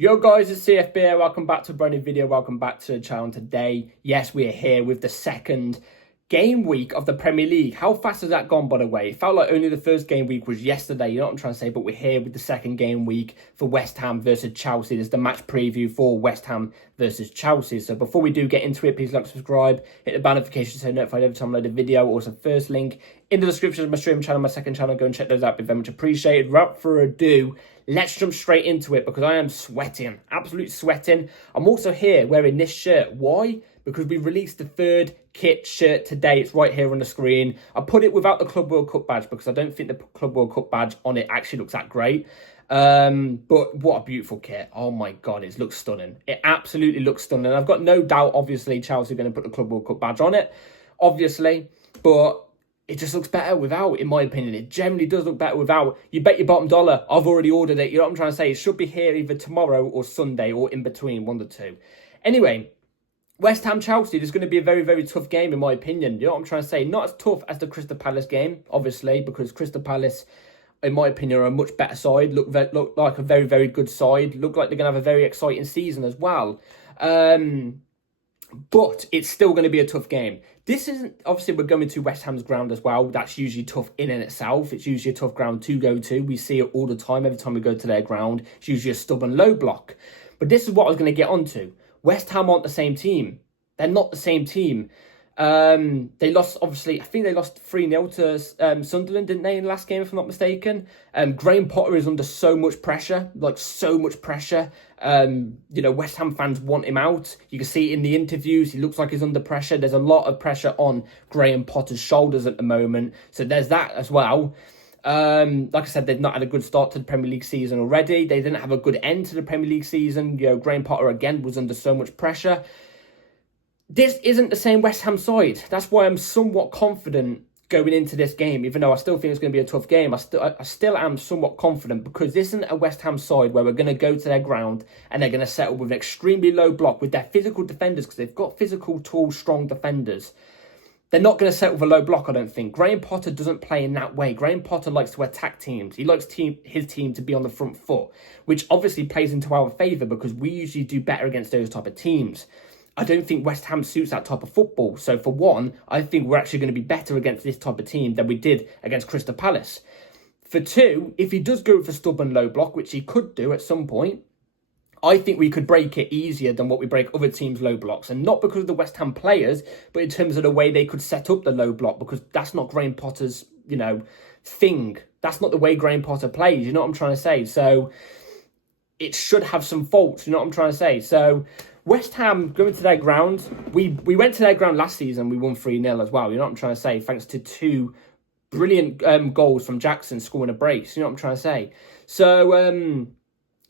Yo guys, it's CFB here. Welcome back to a brand new video. Welcome back to the channel today. Yes, we are here with the second game week of the Premier League. How fast has that gone, by the way? It felt like only the first game week was yesterday, you know what I'm trying to say? But we're here with the second game week for West Ham versus Chelsea. There's the match preview for West Ham versus Chelsea. So before we do get into it, please like, subscribe, hit the bell notification so you're notified every time I load a video. Also, first link in the description of my stream channel, my second channel. Go and check those out. Be very much appreciated. Without further ado, let's jump straight into it because I am sweating, absolutely sweating. I'm also here wearing this shirt. Why? Because we released the third kit shirt today. It's right here on the screen. I put it without the Club World Cup badge because I don't think the Club World Cup badge on it actually looks that great. But what a beautiful kit. Oh my God, it looks stunning. It absolutely looks stunning. I've got no doubt, obviously, Chelsea are going to put the Club World Cup badge on it, obviously. But it just looks better without, in my opinion. It generally does look better without. You bet your bottom dollar, I've already ordered it. You know what I'm trying to say? It should be here either tomorrow or Sunday or in between, one of the two. Anyway, West Ham Chelsea, there's going to be a very, very tough game, in my opinion. You know what I'm trying to say? Not as tough as the Crystal Palace game, obviously, because Crystal Palace, in my opinion, are a much better side. Look like a very, very good side. Look like they're going to have a very exciting season as well. But it's still going to be a tough game. This isn't, obviously, we're going to West Ham's ground as well. That's usually tough in and itself. It's usually a tough ground to go to. We see it all the time. Every time we go to their ground, it's usually a stubborn low block. But this is what I was going to get onto. West Ham aren't the same team. They're not the same team. They lost, obviously, I think they lost 3-0 to Sunderland, didn't they, in the last game, if I'm not mistaken? Graham Potter is under so much pressure, like so much pressure. You know, West Ham fans want him out. You can see it in the interviews. He looks like he's under pressure. There's a lot of pressure on Graham Potter's shoulders at the moment. So there's that as well. Like I said, they've not had a good start to the Premier League season already. They didn't have a good end to the Premier League season. You know, Graham Potter, again, was under so much pressure. This isn't the same West Ham side. That's why I'm somewhat confident going into this game, even though I still think it's going to be a tough game. I still am somewhat confident because this isn't a West Ham side where we're going to go to their ground and they're going to settle with an extremely low block with their physical defenders, because they've got physical, tall, strong defenders. They're not going to settle with a low block, I don't think. Graham Potter doesn't play in that way. Graham Potter likes to attack teams. He likes his team to be on the front foot, which obviously plays into our favour because we usually do better against those type of teams. I don't think West Ham suits that type of football. So for one, I think we're actually going to be better against this type of team than we did against Crystal Palace. For two, if he does go for stubborn low block, which he could do at some point, I think we could break it easier than what we break other teams' low blocks. And not because of the West Ham players, but in terms of the way they could set up the low block, because that's not Graham Potter's, you know, thing. That's not the way Graham Potter plays, you know what I'm trying to say? So it should have some faults, you know what I'm trying to say? So West Ham going to their ground, we went to their ground last season, we won 3-0 as well, you know what I'm trying to say? Thanks to two brilliant goals from Jackson scoring a brace, you know what I'm trying to say? So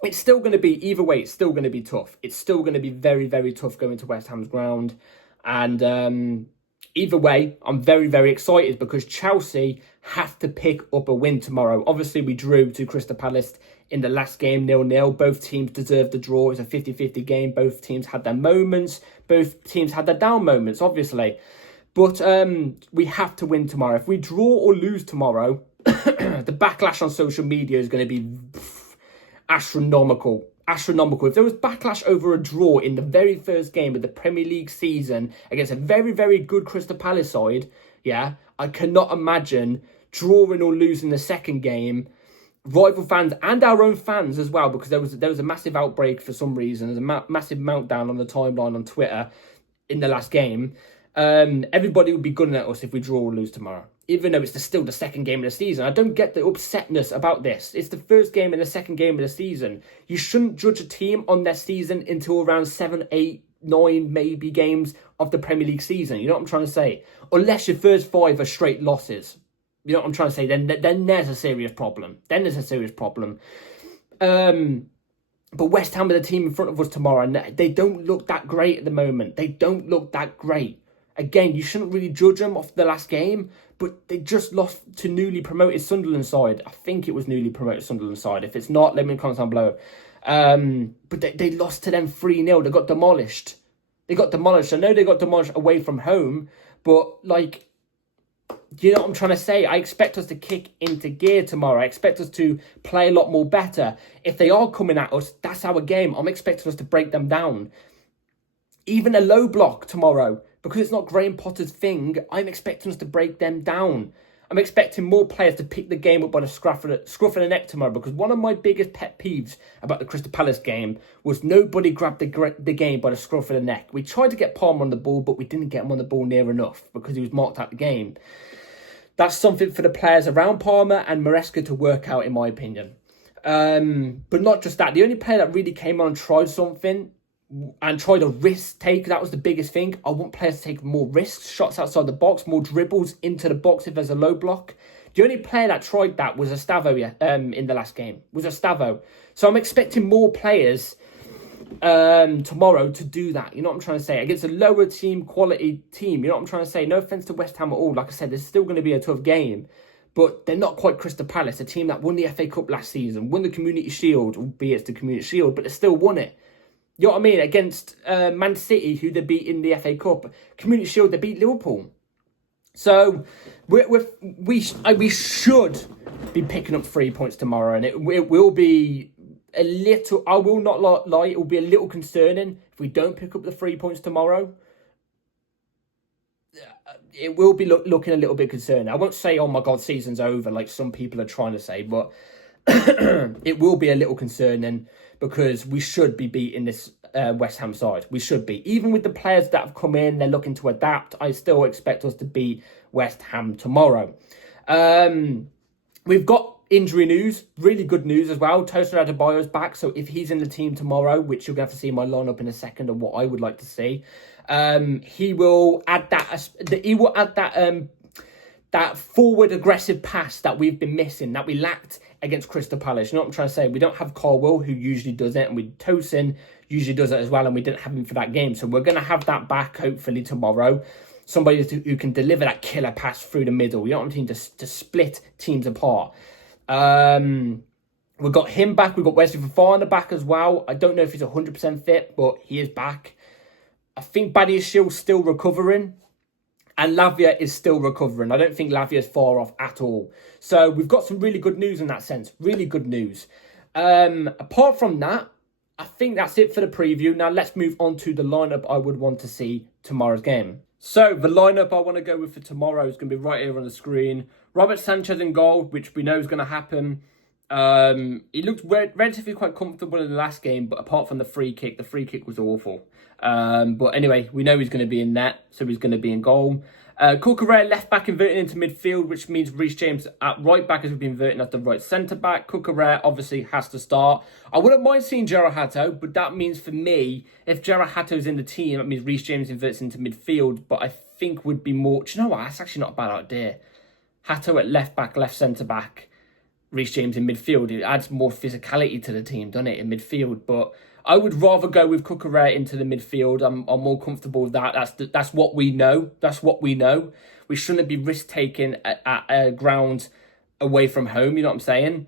it's still going to be, either way, it's still going to be tough. It's still going to be very, very tough going to West Ham's ground. And either way, I'm very, very excited because Chelsea have to pick up a win tomorrow. Obviously, we drew to Crystal Palace in the last game, 0-0. Both teams deserved the draw. It's a 50-50 game. Both teams had their moments. Both teams had their down moments, obviously. But we have to win tomorrow. If we draw or lose tomorrow, the backlash on social media is going to be astronomical. If there was backlash over a draw in the very first game of the Premier League season against a very, very good Crystal Palace side, yeah, I cannot imagine drawing or losing the second game. Rival fans and our own fans as well, because there was a massive outbreak for some reason. There's a massive meltdown on the timeline on Twitter in the last game. Everybody would be gunning at us if we draw or lose tomorrow, even though it's still the second game of the season. I don't get the upsetness about this. It's the first game and the second game of the season. You shouldn't judge a team on their season until around 7, 8, 9 maybe games of the Premier League season. You know what I'm trying to say? Unless your first 5 are straight losses. You know what I'm trying to say? Then there's a serious problem. But West Ham are the team in front of us tomorrow, and they don't look that great at the moment. They don't look that great. Again, you shouldn't really judge them off the last game, but they just lost to newly promoted Sunderland side. I think it was newly promoted Sunderland side. If it's not, let me comment down below. But they lost to them 3-0. They got demolished. I know they got demolished away from home, but like you know what I'm trying to say? I expect us to kick into gear tomorrow. I expect us to play a lot more better. If they are coming at us, that's our game. I'm expecting us to break them down. Even a low block tomorrow, because it's not Graham Potter's thing, I'm expecting us to break them down. I'm expecting more players to pick the game up by the scruff of the neck tomorrow, because one of my biggest pet peeves about the Crystal Palace game was nobody grabbed the game by the scruff of the neck. We tried to get Palmer on the ball, but we didn't get him on the ball near enough because he was marked out the game. That's something for the players around Palmer and Maresca to work out, in my opinion. But not just that. The only player that really came on and tried something and tried a risk take, that was the biggest thing. I want players to take more risks, shots outside the box, more dribbles into the box if there's a low block. The only player that tried that was Estavo in the last game, was Estavo. So I'm expecting more players tomorrow to do that. You know what I'm trying to say? Against a lower team, quality team. You know what I'm trying to say? No offence to West Ham at all. Like I said, there's still going to be a tough game. But they're not quite Crystal Palace, a team that won the FA Cup last season, won the Community Shield, albeit it's the Community Shield, but they still won it. You know what I mean? Against Man City, who they beat in the FA Cup. Community Shield, they beat Liverpool. So we should be picking up 3 points tomorrow. And it will be a little, I will not lie, it will be a little concerning if we don't pick up the 3 points tomorrow. It will be looking a little bit concerning. I won't say, oh my God, season's over, like some people are trying to say. But it will be a little concerning, because we should be beating this West Ham side. We should be. Even with the players that have come in, they're looking to adapt. I still expect us to beat West Ham tomorrow. We've got injury news, really good news as well. Tosin Adebayo's back, so if he's in the team tomorrow, which you're going to have to see in my lineup in a second of what I would like to see, he will add that forward aggressive pass that we've been missing, that we lacked against Crystal Palace. You know what I'm trying to say? We don't have Colwell, who usually does it, and Tosin usually does it as well, and we didn't have him for that game. So we're going to have that back, hopefully, tomorrow. Somebody who can deliver that killer pass through the middle. You know what I'm saying? To split teams apart. We've got him back. We've got Wesley Fofana back as well. I don't know if he's 100% fit, but he is back. I think Badiashiel's still recovering. And Lavia is still recovering. I don't think Lavia is far off at all. So we've got some really good news in that sense. Really good news. Apart from that, I think that's it for the preview. Now let's move on to the lineup I would want to see tomorrow's game. So the lineup I want to go with for tomorrow is going to be right here on the screen. Robert Sanchez in goal, which we know is going to happen. He looked relatively quite comfortable in the last game, but apart from the free kick was awful. But anyway, we know he's going to be in net, so he's going to be in goal. Cucurella left back inverted into midfield, which means Reece James at right back as we've been inverting as the right centre back. Cucurella obviously has to start. I wouldn't mind seeing Gerard Hato, but that means for me, if Gerard Hato's in the team, that means Reece James inverts into midfield. But I think would be more. Do you know what? That's actually not a bad idea. Hato at left back, left centre back. Reece James in midfield. It adds more physicality to the team, doesn't it, in midfield? But I would rather go with Cucurella into the midfield. I'm more comfortable with that. That's what we know. That's what we know. We shouldn't be risk-taking at a ground away from home, you know what I'm saying?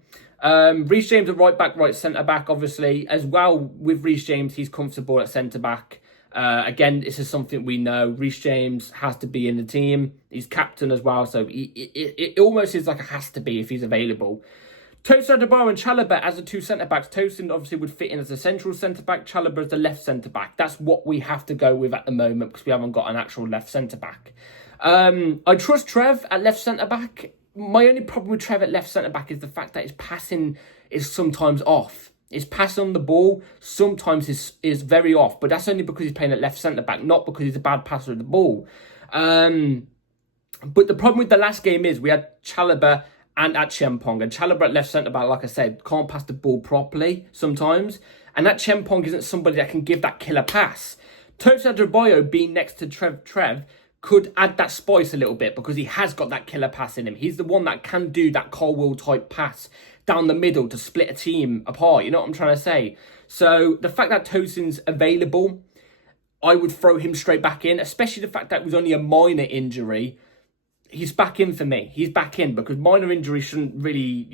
Reece James at right back, right centre-back, obviously. As well, with Reece James, he's comfortable at centre-back. Again, this is something we know. Reece James has to be in the team. He's captain as well, so it almost is like a has to be if he's available. Tosin Adebayo and Chalobah as the two centre-backs. Tosin obviously would fit in as a central centre-back. Chalobah as the left centre-back. That's what we have to go with at the moment because we haven't got an actual left centre-back. I trust Trev at left centre-back. My only problem with Trev at left centre-back is the fact that his passing is sometimes off. His passing on the ball sometimes is very off, but that's only because he's playing at left centre-back, not because he's a bad passer of the ball. But the problem with the last game is we had Chalobah and at Chempong. And Chalobah at left centre-back, like I said, can't pass the ball properly sometimes. And that Chempong isn't somebody that can give that killer pass. Tosin Adebayo being next to Trev could add that spice a little bit because he has got that killer pass in him. He's the one that can do that Colwell type pass down the middle to split a team apart. You know what I'm trying to say? So the fact that Tosin's available, I would throw him straight back in, especially the fact that it was only a minor injury. He's back in for me. He's back in because minor injuries shouldn't really,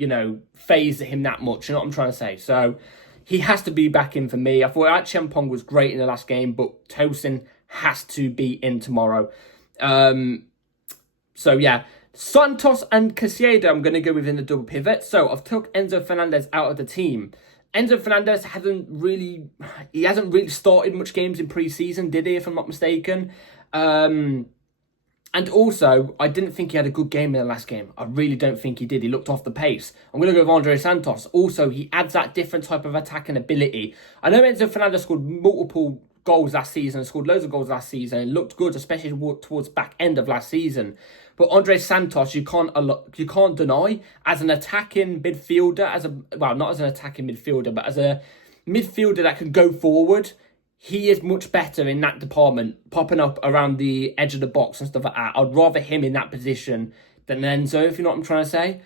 phase him that much. You know what I'm trying to say? So he has to be back in for me. I thought Chempong was great in the last game, but Tosin has to be in tomorrow. So yeah, Santos and Caicedo, I'm going to go within the double pivot. So I've took Enzo Fernandez out of the team. Enzo Fernandez hasn't really started much games in pre-season, did he, if I'm not mistaken? And also, I didn't think he had a good game in the last game. I really don't think he did. He looked off the pace. I'm going to go with Andre Santos. Also, he adds that different type of attacking ability. I know Enzo Fernandez scored multiple goals last season, scored loads of goals last season, and looked good, especially towards back end of last season. But Andre Santos, you can't deny, as an attacking midfielder, not as an attacking midfielder, but as a midfielder that can go forward, he is much better in that department, popping up around the edge of the box and stuff like that. I'd rather him in that position than Enzo, if you know what I'm trying to say.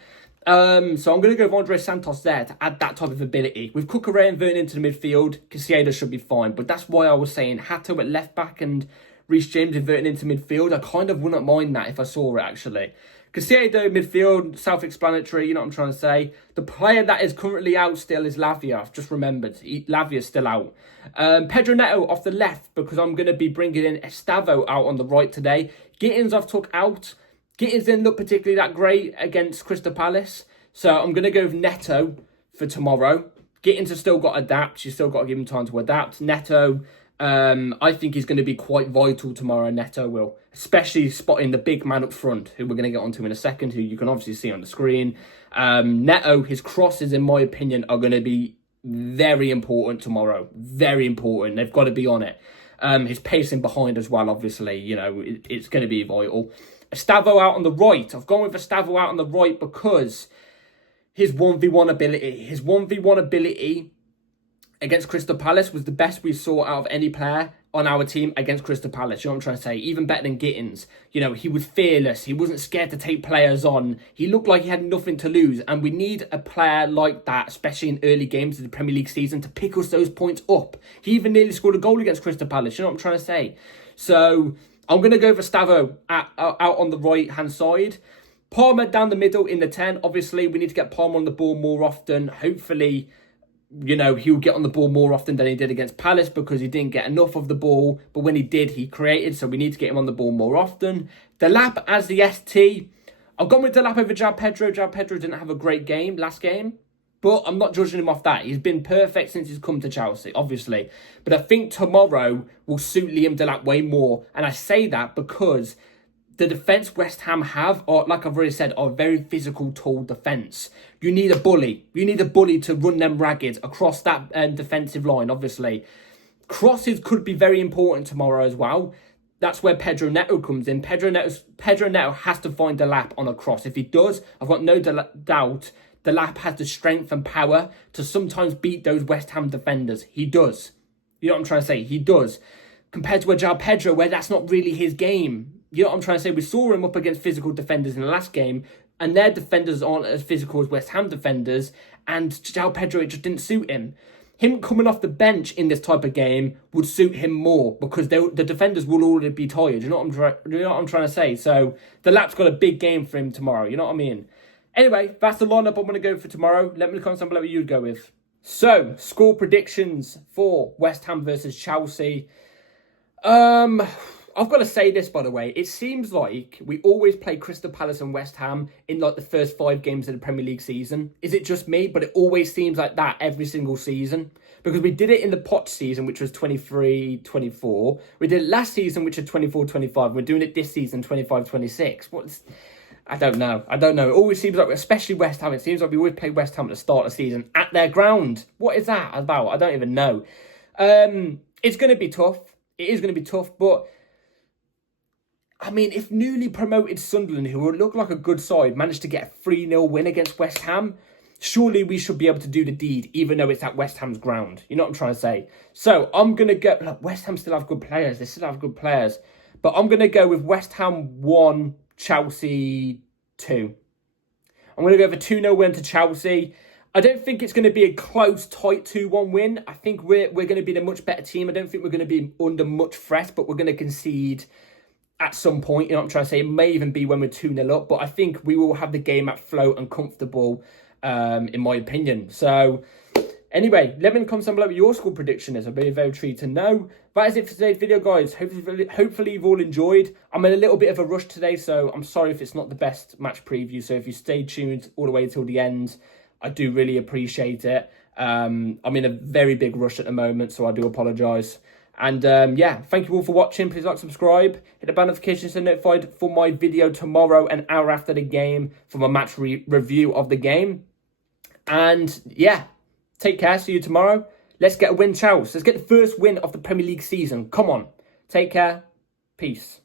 So I'm going to go with Andre Santos there to add that type of ability. With Cucurella inverting into the midfield, Caicedo should be fine. But that's why I was saying Hato at left back and Reece James inverting into midfield. I kind of wouldn't mind that if I saw it, actually. Caicedo midfield, self-explanatory, you know what I'm trying to say. The player that is currently out still is Lavia. I've just remembered. Lavia's still out. Pedro Neto off the left, because I'm going to be bringing in Estavo out on the right today. Gittins I've took out. Gittins didn't look particularly that great against Crystal Palace. So I'm going to go with Neto for tomorrow. Gittins has still got to adapt. You've still got to give him time to adapt. Neto, I think he's going to be quite vital tomorrow, Neto will. Especially spotting the big man up front, who we're going to get onto in a second, who you can obviously see on the screen. Neto, his crosses, in my opinion, are going to be very important tomorrow. Very important. They've got to be on it. His pacing behind as well, obviously, you know, it's going to be vital. Estavo out on the right. I've gone with Estavo out on the right because his 1v1 ability against Crystal Palace was the best we saw out of any player on our team against Crystal Palace. You know what I'm trying to say? Even better than Gittins. You know, he was fearless. He wasn't scared to take players on. He looked like he had nothing to lose. And we need a player like that, especially in early games of the Premier League season, to pick us those points up. He even nearly scored a goal against Crystal Palace. You know what I'm trying to say? So I'm going to go for Stavo out on the right-hand side. Palmer down the middle in the 10. Obviously, we need to get Palmer on the ball more often. Hopefully, you know, he'll get on the ball more often than he did against Palace because he didn't get enough of the ball. But when he did, he created. So we need to get him on the ball more often. Delap as the ST. I've gone with Delap over João Pedro. João Pedro didn't have a great game last game. But I'm not judging him off that. He's been perfect since he's come to Chelsea, obviously. But I think tomorrow will suit Liam Delap way more. And I say that because the defence West Ham have, or like I've already said, are a very physical, tall defence. You need a bully. You need a bully to run them ragged across that defensive line, obviously. Crosses could be very important tomorrow as well. That's where Pedro Neto comes in. Pedro Neto has to find Delap on a cross. If he does, I've got no doubt Delap has the strength and power to sometimes beat those West Ham defenders. He does. You know what I'm trying to say? He does. Compared to a João Pedro, where that's not really his game. You know what I'm trying to say? We saw him up against physical defenders in the last game, and their defenders aren't as physical as West Ham defenders, and João Pedro, it just didn't suit him. Him coming off the bench in this type of game would suit him more because the defenders will already be tired. You know what I'm trying to say? So the Lap's got a big game for him tomorrow. You know what I mean? Anyway, that's the lineup I'm going to go for tomorrow. Let me comment down below what you'd go with. So, score predictions for West Ham versus Chelsea. I've got to say this, by the way. It seems like we always play Crystal Palace and West Ham in like the first 5 games of the Premier League season. Is it just me? But it always seems like that every single season. Because we did it in the Poch season, which was 23-24. We did it last season, which was 24-25. We're doing it this season, 25-26. I don't know. It always seems like, especially West Ham, it seems like we always play West Ham at the start of the season at their ground. What is that about? I don't even know. It's going to be tough. It is going to be tough, but I mean, if newly promoted Sunderland, who would look like a good side, managed to get a 3-0 win against West Ham, surely we should be able to do the deed, even though it's at West Ham's ground. You know what I'm trying to say? So I'm going to go... Look, West Ham still have good players. They still have good players. But I'm going to go with West Ham 1, Chelsea 2. I'm going to go for 2-0 win to Chelsea. I don't think it's going to be a close, tight 2-1 win. I think we're going to be the much better team. I don't think we're going to be under much threat, but we're going to concede at some point. You know what I'm trying to say? It may even be when we're 2-0 up, but I think we will have the game at flow and comfortable, in my opinion. So Anyway, let me in the comments down below what your score prediction is. I'd be very intrigued to know. That is it for today's video, guys. Hopefully you've all enjoyed. I'm in a little bit of a rush today, so I'm sorry if it's not the best match preview. So if you stay tuned all the way till the end, I do really appreciate it. I'm in a very big rush at the moment, so I do apologise. And yeah, thank you all for watching. Please like, subscribe, hit the bell notification so you're notified for my video tomorrow, an hour after the game, for my match review of the game. And yeah, take care. See you tomorrow. Let's get a win, Chelsea. Let's get the first win of the Premier League season. Come on. Take care. Peace.